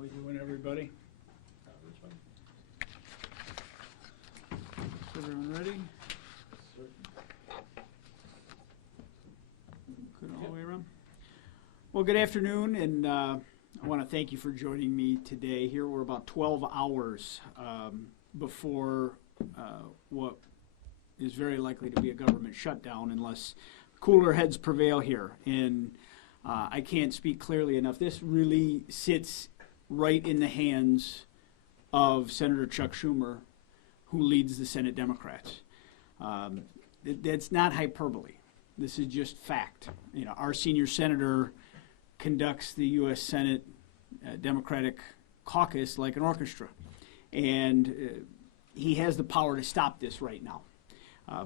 How we doing, everybody? Is everyone ready? Good all the way around? Well, good afternoon, and I want to thank you for joining me today. Here we're about 12 hours before what is very likely to be a government shutdown unless cooler heads prevail here. And I can't speak clearly enough. This really sits right in the hands of Senator Chuck Schumer, who leads the Senate Democrats. That's not hyperbole. This is just fact. You know, our senior senator conducts the U.S. Senate Democratic caucus like an orchestra, and he has the power to stop this right now.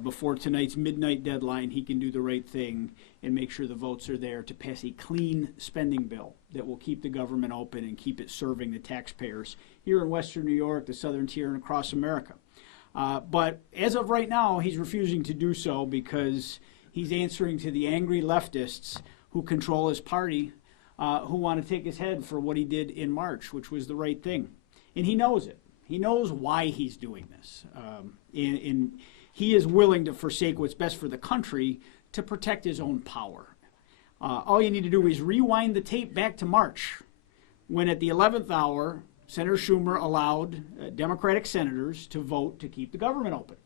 Before tonight's midnight deadline, he can do the right thing and make sure the votes are there to pass a clean spending bill that will keep the government open and keep it serving the taxpayers here in Western New York, the Southern Tier, and across America. But as of right now, he's refusing to do so because he's answering to the angry leftists who control his party, who want to take his head for what he did in March, which was the right thing. And he knows it. He knows why he's doing this. And he is willing to forsake what's best for the country to protect his own power. All you need to do is rewind the tape back to March, when at the 11th hour, Senator Schumer allowed Democratic senators to vote to keep the government open.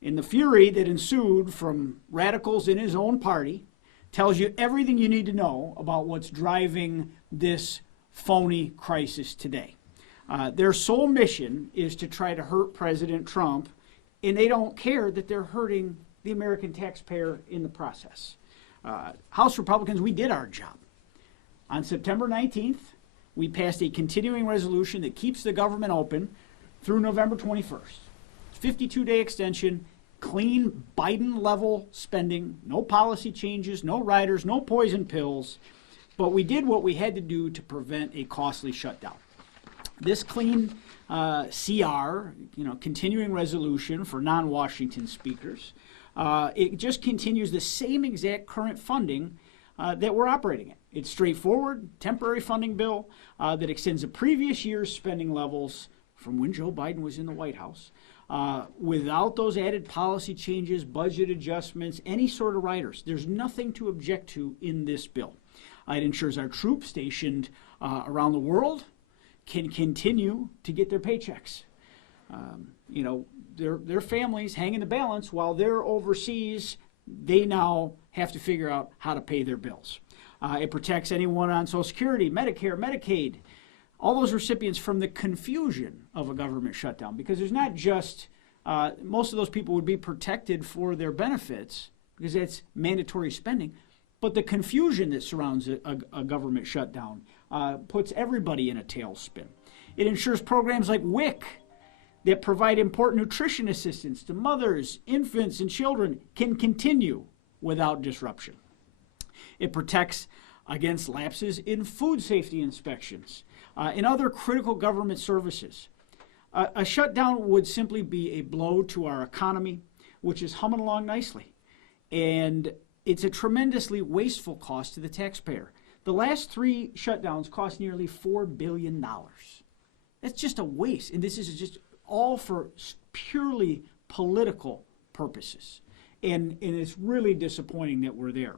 And the fury that ensued from radicals in his own party tells you everything you need to know about what's driving this phony crisis today. Their sole mission is to try to hurt President Trump, and they don't care that they're hurting the American taxpayer in the process. House Republicans, we did our job. On September 19th, we passed a continuing resolution that keeps the government open through November 21st. 52-day extension, clean Biden-level spending, no policy changes, no riders, no poison pills, but we did what we had to do to prevent a costly shutdown. This clean CR, continuing resolution for non-Washington speakers, it just continues the same exact current funding that we're operating in. It's straightforward, temporary funding bill that extends the previous year's spending levels from when Joe Biden was in the White House, without those added policy changes, budget adjustments, any sort of riders. There's nothing to object to in this bill. It ensures our troops stationed around the world can continue to get their paychecks. Their families hang in the balance while they're overseas. They now have to figure out how to pay their bills. It protects anyone on Social Security, Medicare, Medicaid, all those recipients from the confusion of a government shutdown, because there's not just, most of those people would be protected for their benefits because that's mandatory spending, but the confusion that surrounds a government shutdown puts everybody in a tailspin. It ensures programs like WIC that provide important nutrition assistance to mothers, infants, and children can continue without disruption. It protects against lapses in food safety inspections and other critical government services. A shutdown would simply be a blow to our economy, which is humming along nicely. And it's a tremendously wasteful cost to the taxpayer. The last 3 shutdowns cost nearly $4 billion. That's just a waste. And this is just all for purely political purposes. And it's really disappointing that we're there.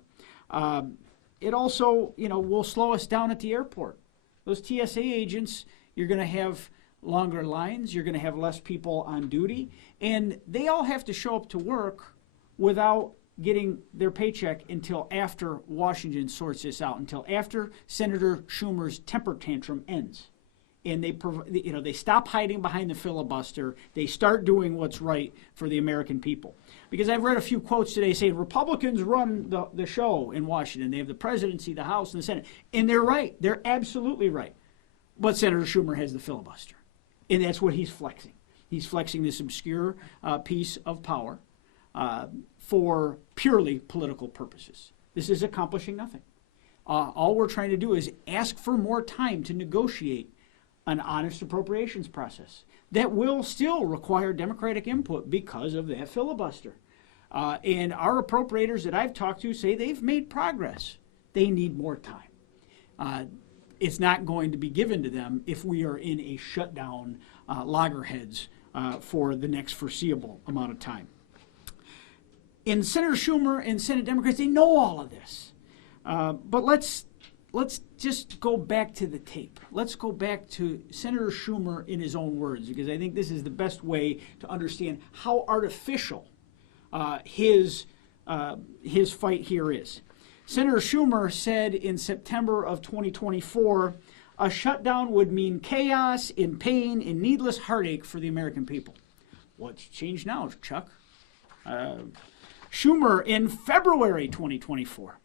It also, will slow us down at the airport. Those TSA agents, you're going to have longer lines. You're going to have less people on duty. And they all have to show up to work without getting their paycheck until after Washington sorts this out, until after Senator Schumer's temper tantrum ends. And they stop hiding behind the filibuster. They start doing what's right for the American people. Because I've read a few quotes today saying Republicans run the show in Washington. They have the presidency, the House, and the Senate. And they're right. They're absolutely right. But Senator Schumer has the filibuster. And that's what he's flexing. He's flexing this obscure piece of power for purely political purposes. This is accomplishing nothing. All we're trying to do is ask for more time to negotiate an honest appropriations process that will still require Democratic input because of that filibuster. And our appropriators that I've talked to say they've made progress. They need more time. it's not going to be given to them if we are in a shutdown loggerheads for the next foreseeable amount of time. And Senator Schumer and Senate Democrats, they know all of this. But let's just go back to the tape. Let's go back to Senator Schumer in his own words, because I think this is the best way to understand how artificial his fight here is. Senator Schumer said in September of 2024, a shutdown would mean chaos and pain and needless heartache for the American people. What's changed now, Chuck? Schumer in February 2024.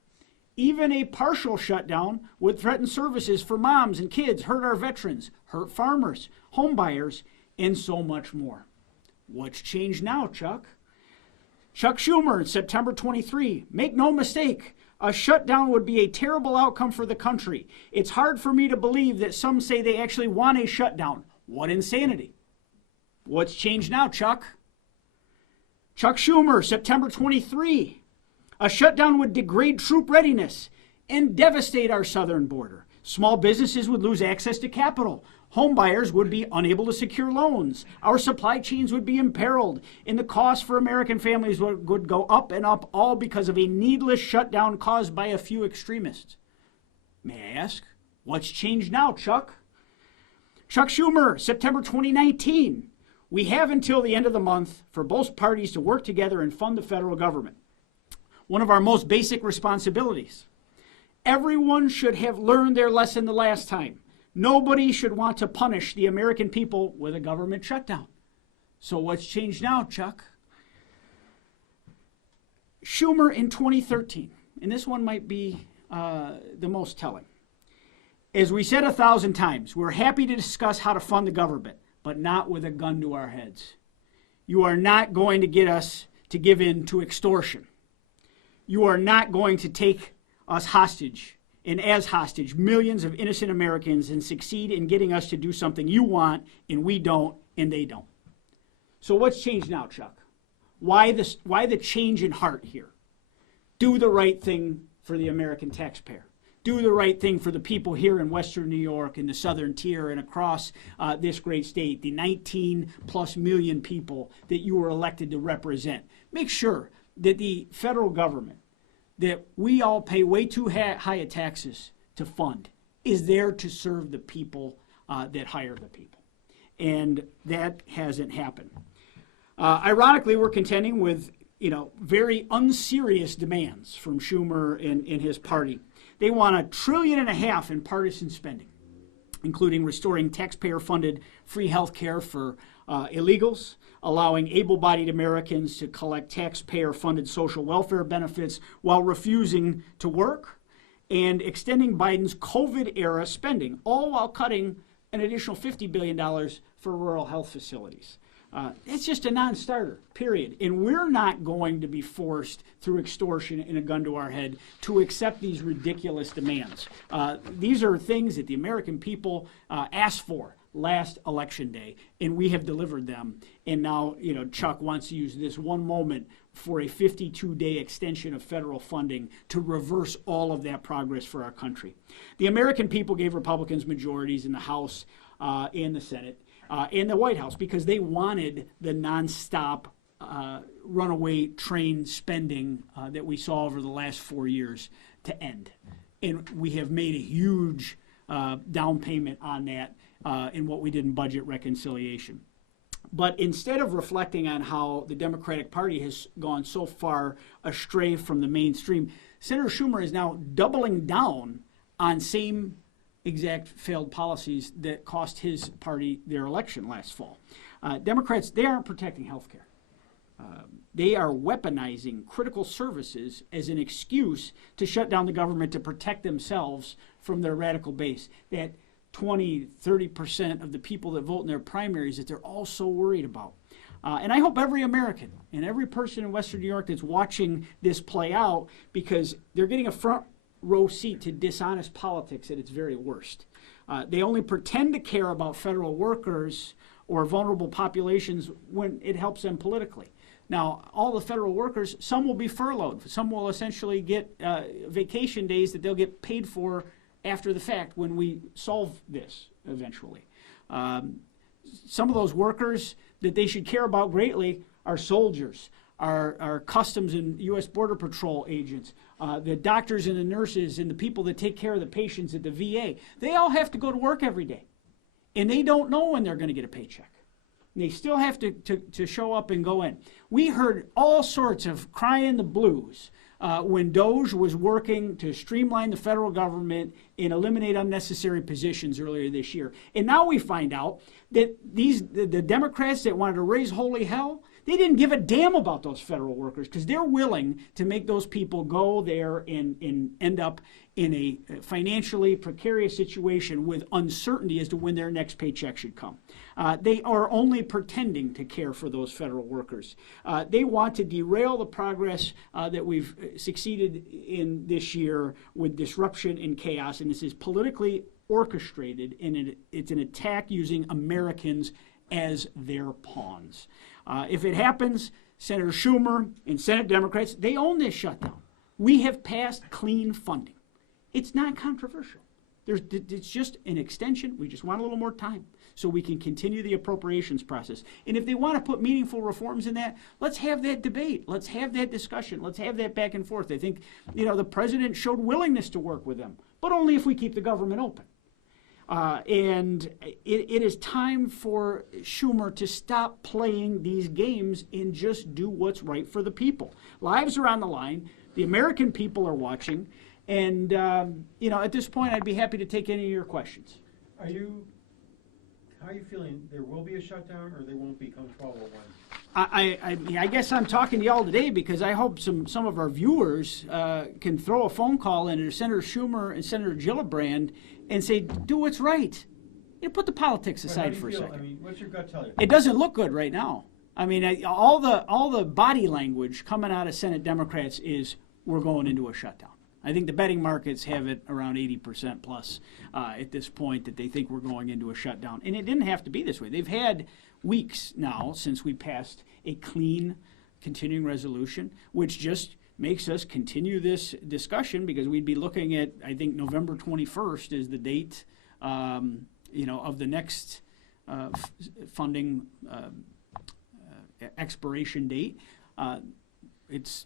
Even a partial shutdown would threaten services for moms and kids, hurt our veterans, hurt farmers, home buyers, and so much more. What's changed now, Chuck? Chuck Schumer in September 23. Make no mistake, a shutdown would be a terrible outcome for the country. It's hard for me to believe that some say they actually want a shutdown. What insanity. What's changed now, Chuck? Chuck Schumer, September 23. A shutdown would degrade troop readiness and devastate our southern border. Small businesses would lose access to capital. Home buyers would be unable to secure loans. Our supply chains would be imperiled, and the cost for American families would go up and up, all because of a needless shutdown caused by a few extremists. May I ask, what's changed now, Chuck? Chuck Schumer, September 2019. We have until the end of the month for both parties to work together and fund the federal government. One of our most basic responsibilities. Everyone should have learned their lesson the last time. Nobody should want to punish the American people with a government shutdown. So what's changed now, Chuck? Schumer in 2013, and this one might be the most telling. As we said 1,000 times, we're happy to discuss how to fund the government, but not with a gun to our heads. You are not going to get us to give in to extortion. You are not going to take us hostage, and as hostage, millions of innocent Americans, and succeed in getting us to do something you want, and we don't, and they don't. So what's changed now, Chuck? Why the change in heart here? Do the right thing for the American taxpayer. Do the right thing for the people here in Western New York, in the Southern Tier, and across this great state, the 19+ million people that you were elected to represent. Make sure that the federal government, that we all pay way too high a taxes to fund, is there to serve the people that hire the people. And that hasn't happened. Ironically, we're contending with very unserious demands from Schumer and his party. They want $1.5 trillion in partisan spending, including restoring taxpayer-funded free health care for illegals, allowing able-bodied Americans to collect taxpayer-funded social welfare benefits while refusing to work, and extending Biden's COVID-era spending, all while cutting an additional $50 billion for rural health facilities. It's just a non-starter, period. And we're not going to be forced through extortion and a gun to our head to accept these ridiculous demands. These are things that the American people asked for last election day, and we have delivered them. And now, Chuck wants to use this one moment for a 52-day extension of federal funding to reverse all of that progress for our country. The American people gave Republicans majorities in the House and the Senate. In the White House, because they wanted the nonstop runaway train spending that we saw over the last 4 years to end. And we have made a huge down payment on that in what we did in budget reconciliation. But instead of reflecting on how the Democratic Party has gone so far astray from the mainstream, Senator Schumer is now doubling down on same exact failed policies that cost his party their election last fall. Democrats, they aren't protecting health care. They are weaponizing critical services as an excuse to shut down the government to protect themselves from their radical base. That 20-30% of the people that vote in their primaries that they're all so worried about. And I hope every American and every person in Western New York that's watching this play out, because they're getting a front row seat to dishonest politics at its very worst. They only pretend to care about federal workers or vulnerable populations when it helps them politically. Now, all the federal workers, some will be furloughed. Some will essentially get vacation days that they'll get paid for after the fact when we solve this eventually. Some of those workers that they should care about greatly are soldiers, our Customs and U.S. Border Patrol agents, the doctors and the nurses and the people that take care of the patients at the VA. They all have to go to work every day, and they don't know when they're going to get a paycheck. And they still have to show up and go in. We heard all sorts of crying the blues when DOJ was working to streamline the federal government and eliminate unnecessary positions earlier this year. And now we find out that the Democrats that wanted to raise holy hell, they didn't give a damn about those federal workers because they're willing to make those people go there and end up in a financially precarious situation with uncertainty as to when their next paycheck should come. They are only pretending to care for those federal workers. They want to derail the progress that we've succeeded in this year with disruption and chaos, and this is politically orchestrated, and it's an attack using Americans as their pawns. If it happens, Senator Schumer and Senate Democrats, they own this shutdown. We have passed clean funding. It's not controversial. It's just an extension. We just want a little more time so we can continue the appropriations process. And if they want to put meaningful reforms in that, let's have that debate. Let's have that discussion. Let's have that back and forth. I think, the president showed willingness to work with them, but only if we keep the government open. And it is time for Schumer to stop playing these games and just do what's right for the people. Lives are on the line. The American people are watching. And, at this point, I'd be happy to take any of your questions. How are you feeling? There will be a shutdown, or they won't become 1201? I guess I'm talking to y'all today because I hope some of our viewers can throw a phone call into Senator Schumer and Senator Gillibrand and say, do what's right. Put the politics aside for a second. What's your gut tell you? It doesn't look good right now. All the body language coming out of Senate Democrats is we're going into a shutdown. I think the betting markets have it around 80% plus at this point that they think we're going into a shutdown. And it didn't have to be this way. They've had weeks now since we passed a clean continuing resolution, which just makes us continue this discussion because we'd be looking at, I think, November 21st is the date, of the next funding expiration date. It's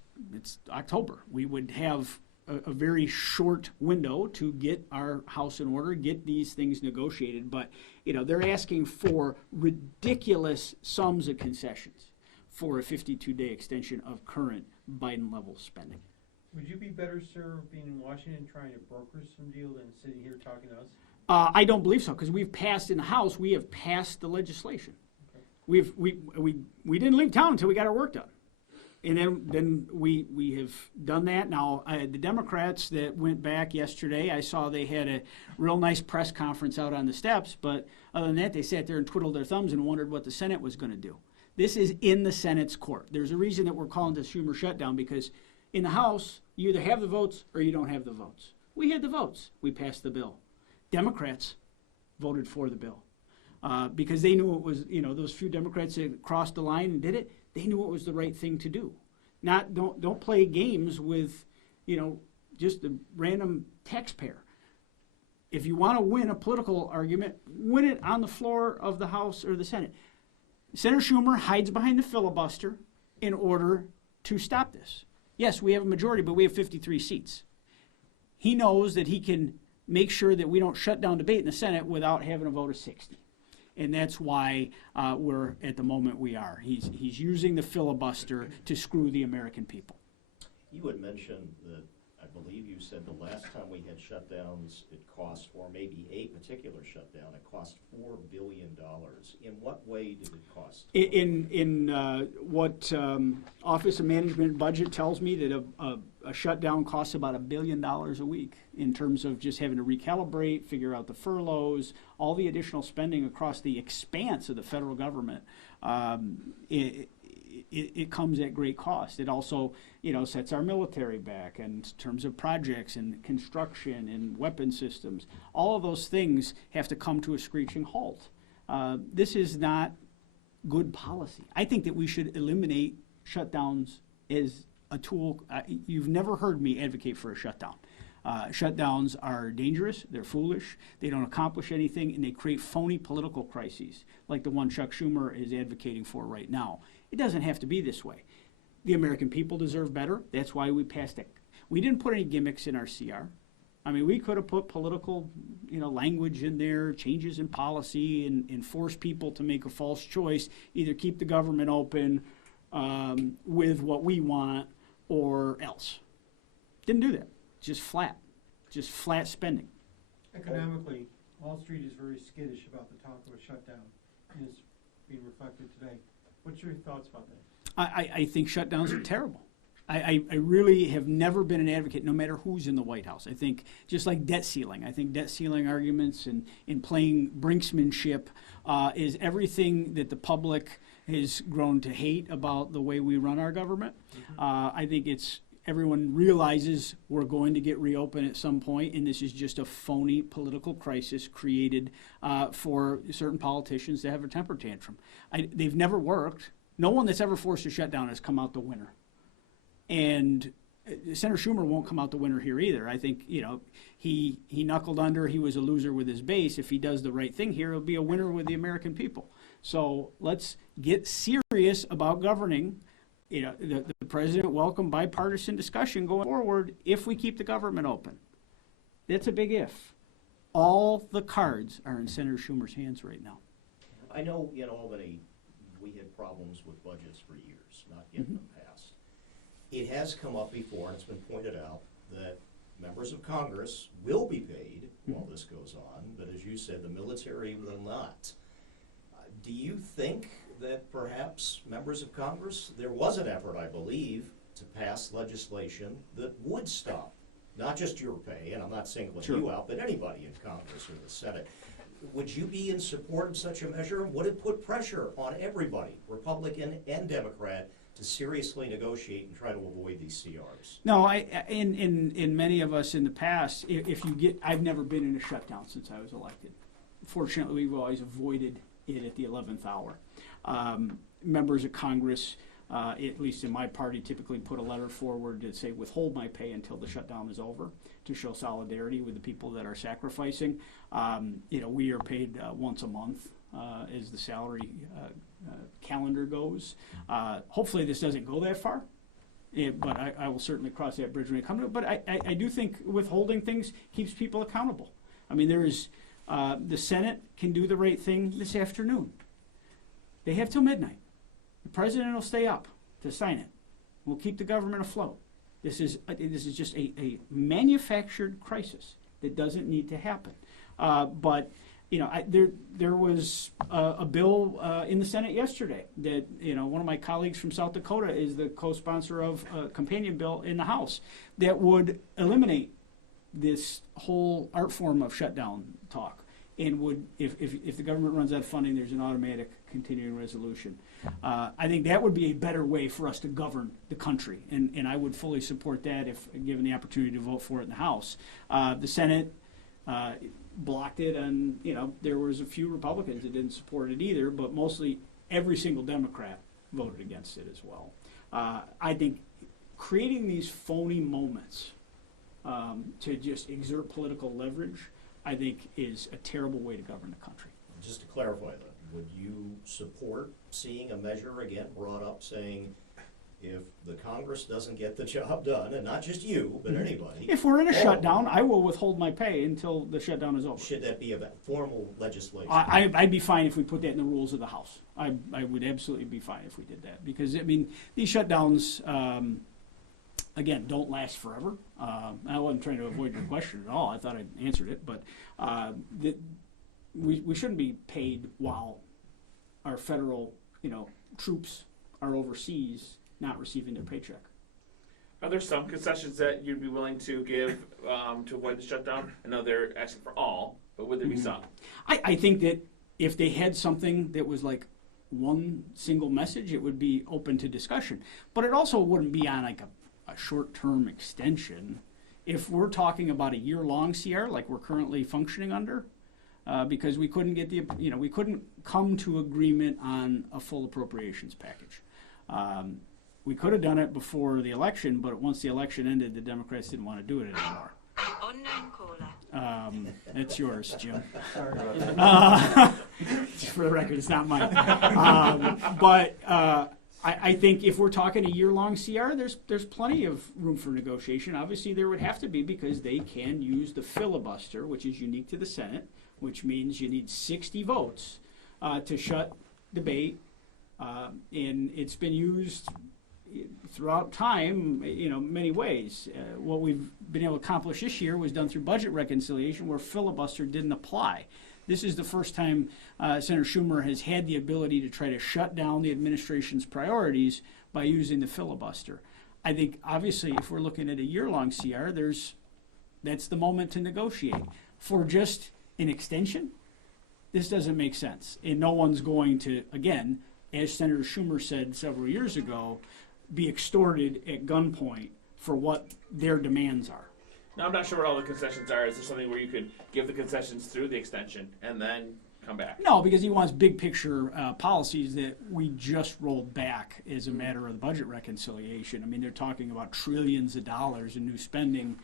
October. We would have a very short window to get our house in order, get these things negotiated. But, they're asking for ridiculous sums of concessions for a 52-day extension of current Biden-level spending. Would you be better served being in Washington trying to broker some deal than sitting here talking to us? I don't believe so, because we've passed in the House, we have passed the legislation. Okay. We didn't leave town until we got our work done. And then we have done that. Now, the Democrats that went back yesterday, I saw they had a real nice press conference out on the steps, but other than that, they sat there and twiddled their thumbs and wondered what the Senate was going to do. This is in the Senate's court. There's a reason that we're calling this Schumer shutdown, because in the House, you either have the votes or you don't have the votes. We had the votes. We passed the bill. Democrats voted for the bill because they knew it was, those few Democrats that crossed the line and did it, they knew it was the right thing to do. Don't play games with, just a random taxpayer. If you want to win a political argument, win it on the floor of the House or the Senate. Senator Schumer hides behind the filibuster in order to stop this. Yes, we have a majority, but we have 53 seats. He knows that he can make sure that we don't shut down debate in the Senate without having a vote of 60. And that's why we're at the moment we are. He's using the filibuster to screw the American people. You had mentioned that, I believe you said the last time we had shutdowns, it cost, or maybe a particular shutdown, it cost $4 billion. In what way did it cost? In what Office of Management Budget tells me, that a shutdown costs about $1 billion a week in terms of just having to recalibrate, figure out the furloughs, all the additional spending across the expanse of the federal government. It comes at great cost. It also, sets our military back in terms of projects and construction and weapon systems. All of those things have to come to a screeching halt. This is not good policy. I think that we should eliminate shutdowns as a tool. You've never heard me advocate for a shutdown. Shutdowns are dangerous, they're foolish, they don't accomplish anything, and they create phony political crises like the one Chuck Schumer is advocating for right now. It doesn't have to be this way. The American people deserve better. That's why we passed it. We didn't put any gimmicks in our CR. I mean, we could have put political, language in there, changes in policy, and force people to make a false choice, either keep the government open with what we want or else. Didn't do that. Just flat spending. Economically, Wall Street is very skittish about the talk of a shutdown, and it's being reflected today. What's your thoughts about that? I think shutdowns are terrible. I really have never been an advocate, no matter who's in the White House. I think just like debt ceiling, I think debt ceiling arguments and playing brinksmanship is everything that the public has grown to hate about the way we run our government. I think everyone realizes we're going to get reopened at some point, and this is just a phony political crisis created for certain politicians to have a temper tantrum. They've never worked. No one that's ever forced a shutdown has come out the winner. And Senator Schumer won't come out the winner here either. I think, he knuckled under. He was a loser with his base. If he does the right thing here, he'll be a winner with the American people. So let's get serious about governing. The president welcomed bipartisan discussion going forward if we keep the government open. That's a big if. All the cards are in Senator Schumer's hands right now. I know in Albany we had problems with budgets for years, not getting them passed. It has come up before, and it's been pointed out, that members of Congress will be paid while this goes on, but as you said, the military will not. Do you think that perhaps members of Congress, there was an effort, I believe, to pass legislation that would stop not just your pay, and I'm not singling you out, but anybody in Congress or the Senate? Would you be in support of such a measure? Would it put pressure on everybody, Republican and Democrat, to seriously negotiate and try to avoid these CRs? No, in many of us in the past, I've never been in a shutdown since I was elected. Fortunately, we've always avoided it at the 11th hour. Members of Congress, at least in my party, typically put a letter forward to say withhold my pay until the shutdown is over, to show solidarity with the people that are sacrificing. We are paid once a month as the salary calendar goes. Hopefully this doesn't go that far, but I will certainly cross that bridge when it comes to it. But I do think withholding things keeps people accountable. I mean, the Senate can do the right thing this afternoon. They have till midnight. The president will stay up to sign it. We'll keep the government afloat. This is just a manufactured crisis that doesn't need to happen. But there was a bill in the Senate yesterday that one of my colleagues from South Dakota is the co-sponsor of a companion bill in the House that would eliminate this whole art form of shutdown talk. And would, if the government runs out of funding, there's an automatic continuing resolution. I think that would be a better way for us to govern the country, and I would fully support that if given the opportunity to vote for it in the House. The Senate blocked it, and there was a few Republicans that didn't support it either, but mostly every single Democrat voted against it as well. I think creating these phony moments to just exert political leverage, I think, is a terrible way to govern the country. Just to clarify that, would you support seeing a measure again brought up saying if the Congress doesn't get the job done, and not just you, but anybody? If we're in a shutdown, I will withhold my pay until the shutdown is over. Should that be a formal legislation? I'd be fine if we put that in the rules of the House. I would absolutely be fine if we did that, because, these shutdowns, again, don't last forever. I wasn't trying to avoid your question at all. I thought I answered it, but we shouldn't be paid while our federal, troops are overseas not receiving their paycheck. Are there some concessions that you'd be willing to give to avoid the shutdown? I know they're asking for all, but would there be some? I think that if they had something that was like one single message, it would be open to discussion. But it also wouldn't be on like a short-term extension. If we're talking about a year-long CR like we're currently functioning under, because we couldn't get we couldn't come to agreement on a full appropriations package. We could have done it before the election, but once the election ended, the Democrats didn't want to do it anymore. That's yours, Jim. Sorry. For the record, it's not mine. I think if we're talking a year-long CR, there's plenty of room for negotiation. Obviously, there would have to be because they can use the filibuster, which is unique to the Senate, which means you need 60 votes to shut debate, and it's been used throughout time, many ways. What we've been able to accomplish this year was done through budget reconciliation, where filibuster didn't apply. This is the first time Senator Schumer has had the ability to try to shut down the administration's priorities by using the filibuster. I think, obviously, if we're looking at a year-long CR, that's the moment to negotiate. For just an extension, this doesn't make sense. And no one's going to, again, as Senator Schumer said several years ago, be extorted at gunpoint for what their demands are. Now, I'm not sure what all the concessions are. Is there something where you could give the concessions through the extension and then come back? No, because he wants big picture policies that we just rolled back as a matter of the budget reconciliation. I mean, they're talking about trillions of dollars in new spending,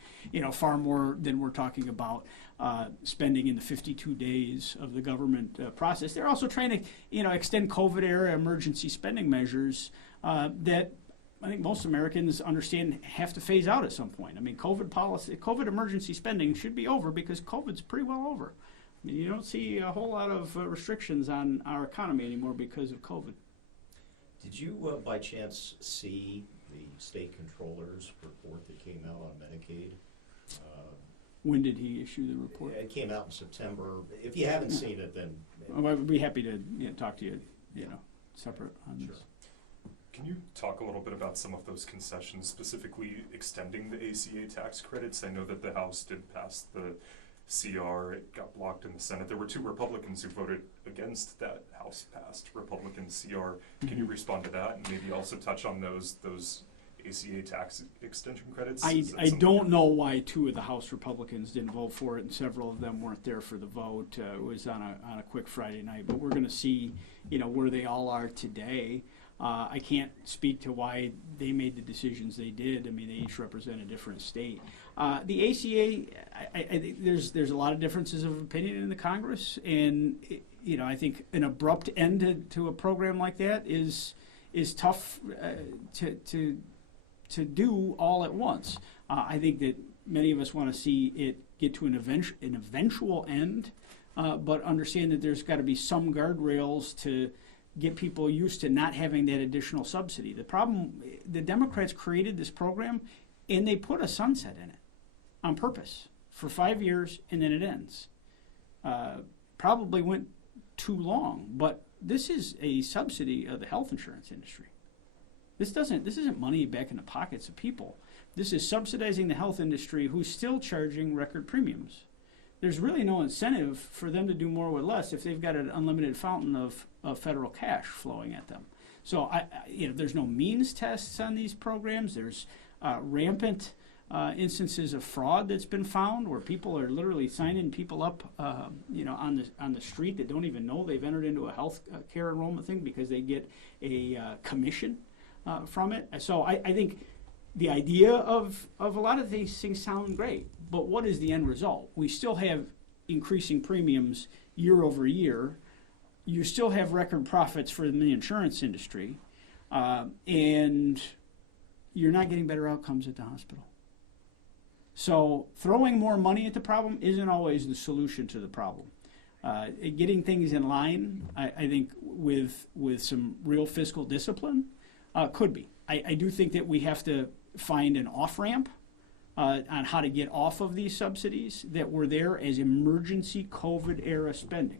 far more than we're talking about spending in the 52 days of the government process. They're also trying to, extend COVID-era emergency spending measures that I think most Americans understand have to phase out at some point. I mean, COVID emergency spending should be over because COVID's pretty well over. I mean, you don't see a whole lot of restrictions on our economy anymore because of COVID. Did you, by chance, see the state controller's report that came out on Medicaid? When did he issue the report? It came out in September. If you haven't seen it, then... I'd be happy to talk to you, separate on this. Can you talk a little bit about some of those concessions, specifically extending the ACA tax credits? I know that the House did pass the CR. It got blocked in the Senate. There were 2 Republicans who voted against that House-passed Republican CR. Can you respond to that and maybe also touch on those ACA tax extension credits? I don't know why 2 of the House Republicans didn't vote for it, and several of them weren't there for the vote. It was on a quick Friday night, but we're going to see, where they all are today. I can't speak to why they made the decisions they did. I mean, they each represent a different state. The ACA, I think there's a lot of differences of opinion in the Congress, and I think an abrupt end to a program like that is tough to do all at once. I think that many of us want to see it get to an eventual end, but understand that there's got to be some guardrails to get people used to not having that additional subsidy. The problem, the Democrats created this program, and they put a sunset in it on purpose for 5 years, and then it ends. Probably went too long, but this is a subsidy of the health insurance industry. This isn't money back in the pockets of people. This is subsidizing the health industry, who's still charging record premiums. There's really no incentive for them to do more with less if they've got an unlimited fountain of federal cash flowing at them. So there's no means tests on these programs. There's rampant instances of fraud that's been found, where people are literally signing people up, on the street that don't even know they've entered into a health care enrollment thing because they get a commission from it. So I think the idea of a lot of these things sound great, but what is the end result? We still have increasing premiums year over year. You still have record profits for the insurance industry, and you're not getting better outcomes at the hospital. So throwing more money at the problem isn't always the solution to the problem. Getting things in line, I think, with some real fiscal discipline could be. I do think that we have to find an off-ramp on how to get off of these subsidies that were there as emergency COVID-era spending.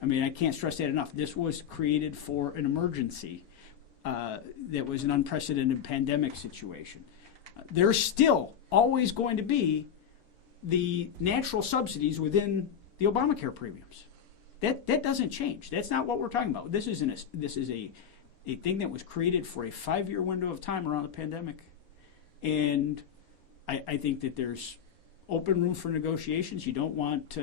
I mean, I can't stress that enough. This was created for an emergency that was an unprecedented pandemic situation. There's still always going to be the natural subsidies within the Obamacare premiums. That doesn't change. That's not what we're talking about. This is a thing that was created for a 5-year window of time around the pandemic. And I think that there's open room for negotiations. You don't want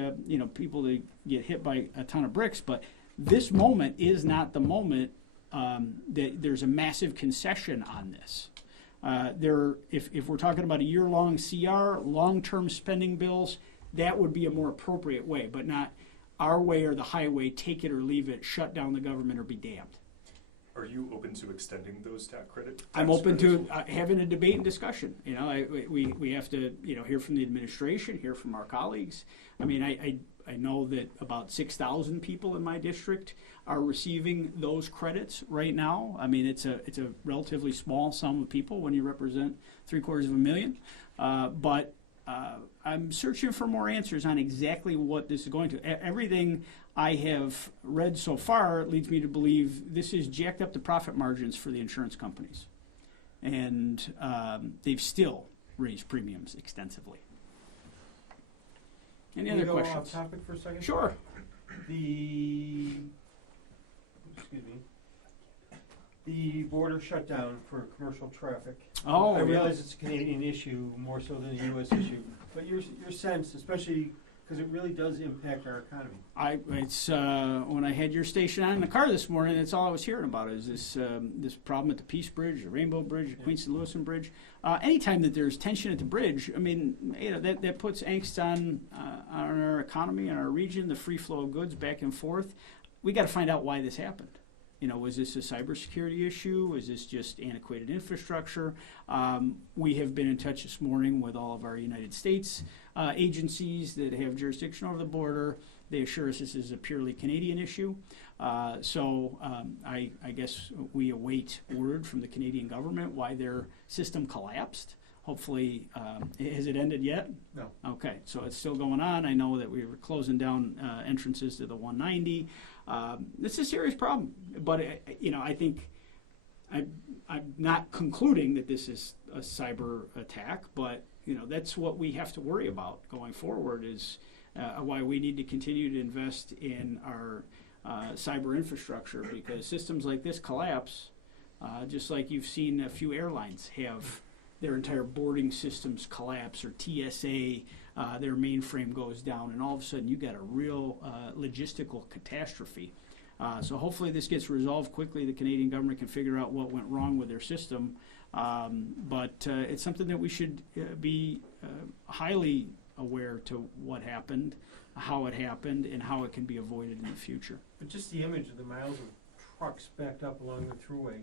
people to get hit by a ton of bricks, but this moment is not the moment that there's a massive concession on this. If we're talking about a year-long CR, long-term spending bills, that would be a more appropriate way, but not our way or the highway, take it or leave it, shut down the government or be damned. Are you open to extending those tax I'm open credits? to having a debate and discussion. You know, we have to, you know, hear from the administration, hear from our colleagues. I mean, I know that about 6,000 people in my district are receiving those credits right now. I mean, it's a relatively small sum of people when you represent 750,000. But I'm searching for more answers on exactly what this is going to. Everything I have read so far leads me to believe this has jacked up the profit margins for the insurance companies. And they've still raised premiums extensively. Any Can we other go questions? off topic for a second? Sure. The border shutdown for commercial traffic. Oh, I yeah. realize it's a Canadian issue more so than a U.S. issue, but your sense, especially because it really does impact our economy. It's when I had your station on in the car this morning, that's all I was hearing about is this problem at the Peace Bridge, the Rainbow Bridge, the Queenston-Lewison Bridge. Anytime that there's tension at the bridge, I mean, you know, that puts angst on our economy and our region, the free flow of goods back and forth. We got to find out why this happened. You know, was this a cybersecurity issue? Was this just antiquated infrastructure? We have been in touch this morning with all of our United States agencies that have jurisdiction over the border. They assure us this is a purely Canadian issue. So I guess we await word from the Canadian government why their system collapsed. Hopefully, has it ended yet? No. Okay, so it's still going on. I know that we were closing down entrances to the 190. It's a serious problem, but you know, I think I'm not concluding that this is a cyber attack, but you know, that's what we have to worry about going forward. Is why we need to continue to invest in our cyber infrastructure, because systems like this collapse, just like you've seen a few airlines have their entire boarding systems collapse, or TSA, their mainframe goes down, and all of a sudden you got a real logistical catastrophe. So hopefully this gets resolved quickly. The Canadian government can figure out what went wrong with their system. But it's something that we should be highly aware to what happened, how it happened, and how it can be avoided in the future. But just the image of the miles of trucks backed up along the thruway,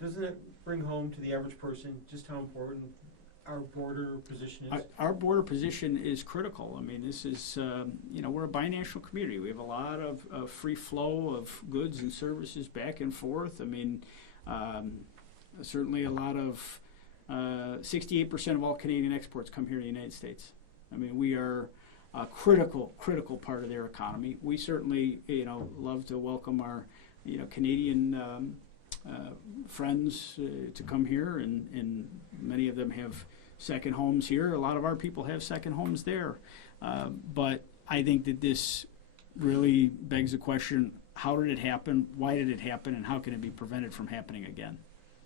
doesn't it bring home to the average person just how important our border position is? Our border position is critical. I mean, this is, you know, we're a binational community. We have a lot of free flow of goods and services back and forth. I mean, certainly a lot of, 68% of all Canadian exports come here to the United States. I mean, we are a critical part of their economy. We certainly, you know, love to welcome our, you know, Canadian friends to come here, and many of them have second homes here. A lot of our people have second homes there. But I think that this really begs the question, how did it happen, why did it happen, and how can it be prevented from happening again?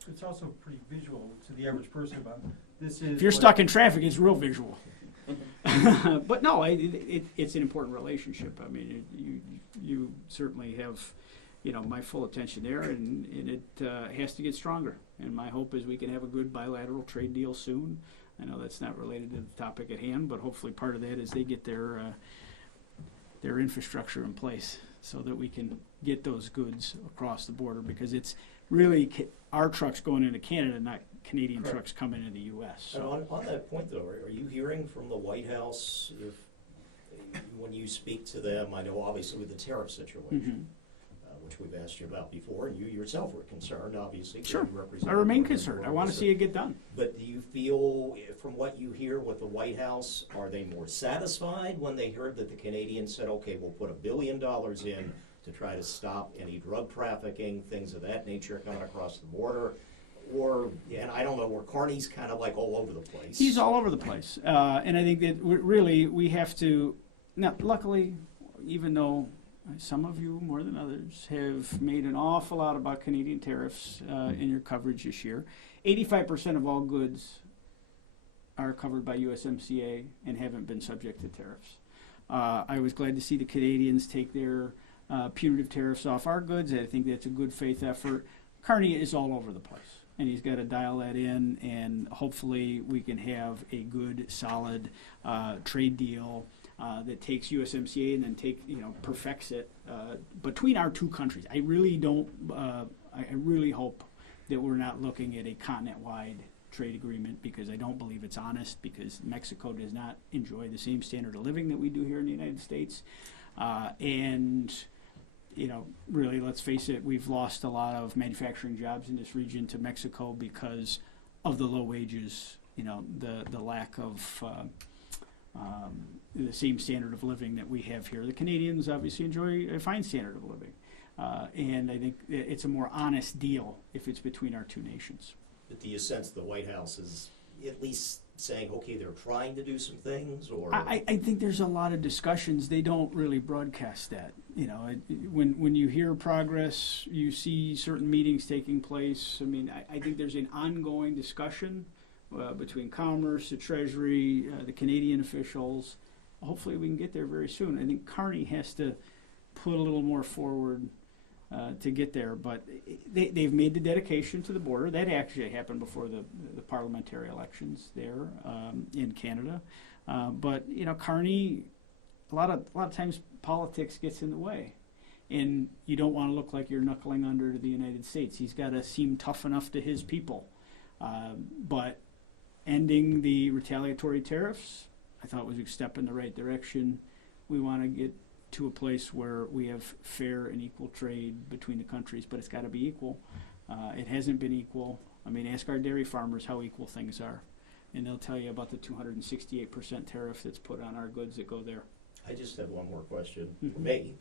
It's also pretty visual to the average person about this. Is If you're stuck in traffic, it's real visual. But no, it's an important relationship. I mean, you certainly have, you know, my full attention there, and it has to get stronger. And my hope is we can have a good bilateral trade deal soon. I know that's not related to the topic at hand, but hopefully part of that is they get their infrastructure in place so that we can get those goods across the border, because it's really our trucks going into Canada, not Canadian Correct. Trucks coming into the U.S. And So. on that point, though, are you hearing from the White House when you speak to them? I know obviously with the tariff situation, which we've asked you about before, and you yourself were concerned, obviously. Sure, you represent I remain the concerned. I world. want to see it get done. But do you feel, from what you hear with the White House, are they more satisfied when they heard that the Canadians said, okay, we'll put $1 billion in to try to stop any drug trafficking, things of that nature coming across the border? Or, and I don't know, where Carney's kind of like all over the place. He's all over the place. And I think that we have to, now, luckily, even though some of you more than others have made an awful lot about Canadian tariffs in your coverage this year, 85% of all goods are covered by USMCA and haven't been subject to tariffs. I was glad to see the Canadians take their punitive tariffs off our goods. I think that's a good faith effort. Carney is all over the place, and he's got to dial that in, and hopefully we can have a good, solid trade deal that takes USMCA and then perfects it between our two countries. I really don't. I really hope that we're not looking at a continent-wide trade agreement, because I don't believe it's honest, because Mexico does not enjoy the same standard of living that we do here in the United States. And really, let's face it, we've lost a lot of manufacturing jobs in this region to Mexico because of the low wages, the lack of the same standard of living that we have here. The Canadians obviously enjoy a fine standard of living. And I think it's a more honest deal if it's between our two nations. But do you sense the White House is at least saying, okay, they're trying to do some things, or? I think there's a lot of discussions. They don't really broadcast that. When you hear progress, you see certain meetings taking place. I mean, I think there's an ongoing discussion between Commerce, the Treasury, the Canadian officials. Hopefully we can get there very soon. I think Carney has to put a little more forward to get there, but they've made the dedication to the border. That actually happened before the parliamentary elections there in Canada. But Carney, a lot of times politics gets in the way, and you don't want to look like you're knuckling under to the United States. He's got to seem tough enough to his people. But ending the retaliatory tariffs, I thought was a step in the right direction. We want to get to a place where we have fair and equal trade between the countries, but it's got to be equal. It hasn't been equal. I mean, ask our dairy farmers how equal things are, and they'll tell you about the 268% tariff that's put on our goods that go there. I just have one more question for me.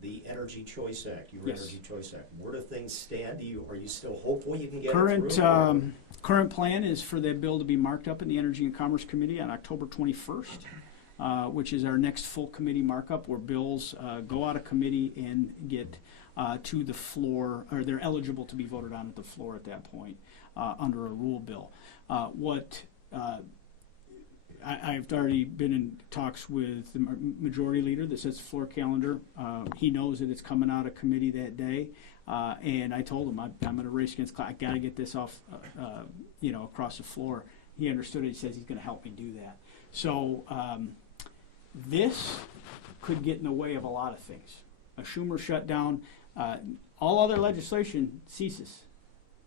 The Energy Choice Act, your Yes. Energy Choice Act, where do things stand? Are you still hopeful you can get Current it through? current plan is for that bill to be marked up in the Energy and Commerce Committee on October 21st. Which is our next full committee markup, where bills go out of committee and get to the floor, or they're eligible to be voted on at the floor at that point under a rule bill. I've already been in talks with the majority leader that sets the floor calendar. He knows that it's coming out of committee that day, and I told him I'm going to race against clock. I got to get this off, across the floor. He understood it. He says he's going to help me do that. So this could get in the way of a lot of things. A Schumer shutdown, all other legislation ceases.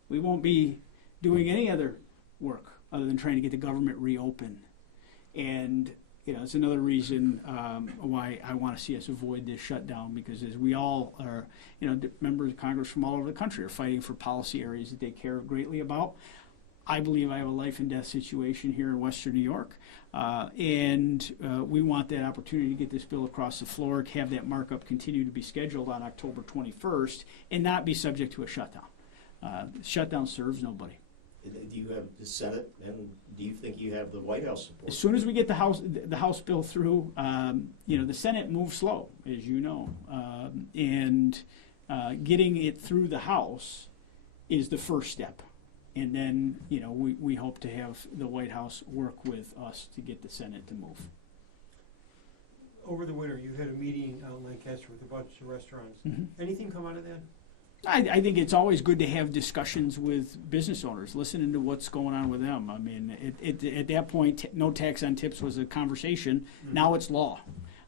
We won't be doing any other work other than trying to get the government reopened. And it's another reason why I want to see us avoid this shutdown, because as we all are, members of Congress from all over the country are fighting for policy areas that they care greatly about. I believe I have a life and death situation here in Western New York, and we want that opportunity to get this bill across the floor, have that markup continue to be scheduled on October 21st, and not be subject to a shutdown. Shutdown serves nobody. Do you have the Senate, and do you think you have the White House support? As soon as we get the House bill through, the Senate moves slow, as you know, and getting it through the House is the first step. And then, we hope to have the White House work with us to get the Senate to move. Over the winter, you had a meeting out in Lancaster with a bunch of restaurants. Mm-hmm. Anything come out of that? I think it's always good to have discussions with business owners, listening to what's going on with them. I mean, at that point, no tax on tips was a conversation. Mm-hmm. Now it's law.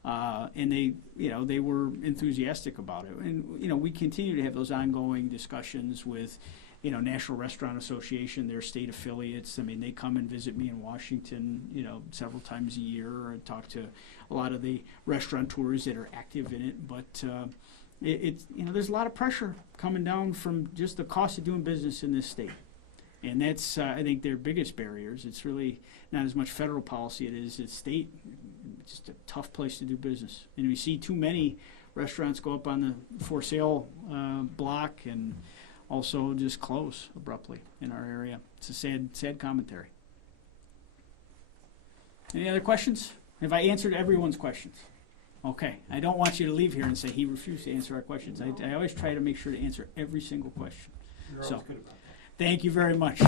And they were enthusiastic about it. And, we continue to have those ongoing discussions with, National Restaurant Association, their state affiliates. I mean, they come and visit me in Washington, several times a year, and talk to a lot of the restaurateurs that are active in it. But there's a lot of pressure coming down from just the cost of doing business in this state. And that's, I think, their biggest barriers. It's really not as much federal policy it's state. It's just a tough place to do business. And we see too many restaurants go up on the for sale block and also just close abruptly in our area. It's a sad commentary. Any other questions? Have I answered everyone's questions? Okay. I don't want you to leave here and say he refused to answer our questions. I always try to make sure to answer every single question. You're always good about that. Thank you very much.